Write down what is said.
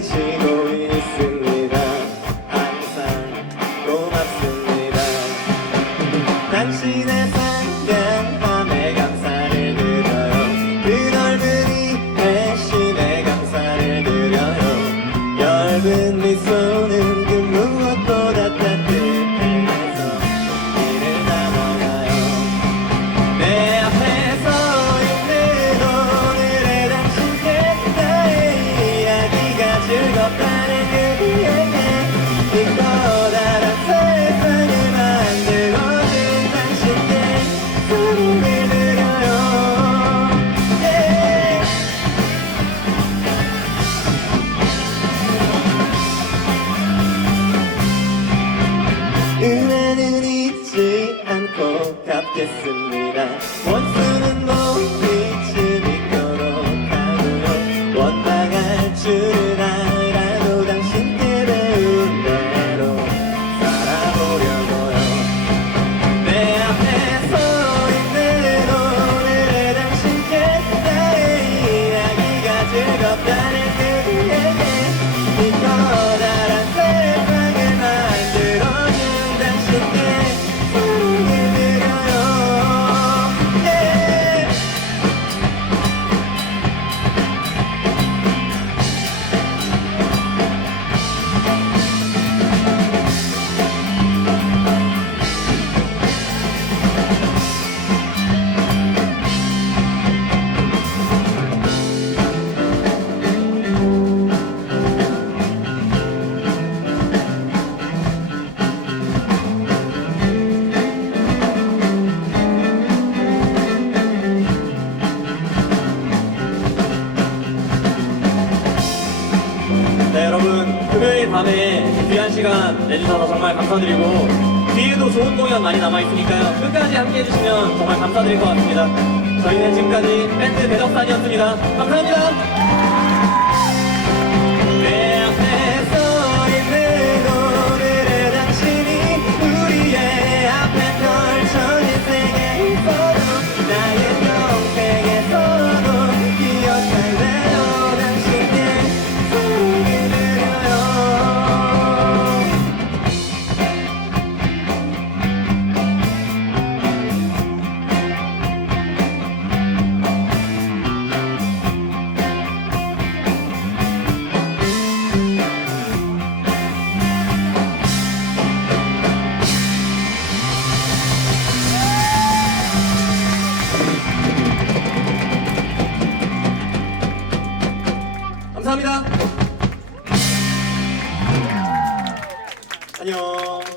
지키시고 있습니다. 항상 고맙습니다. 있겠습니다. 밤에 귀한 시간 내주셔서 정말 감사드리고 뒤에도 좋은 공연 많이 남아있으니까요. 끝까지 함께 해주시면 정말 감사드릴 것 같습니다. 저희는 지금까지 밴드 대덕산이었습니다. 감사합니다. 감사합니다. 안녕.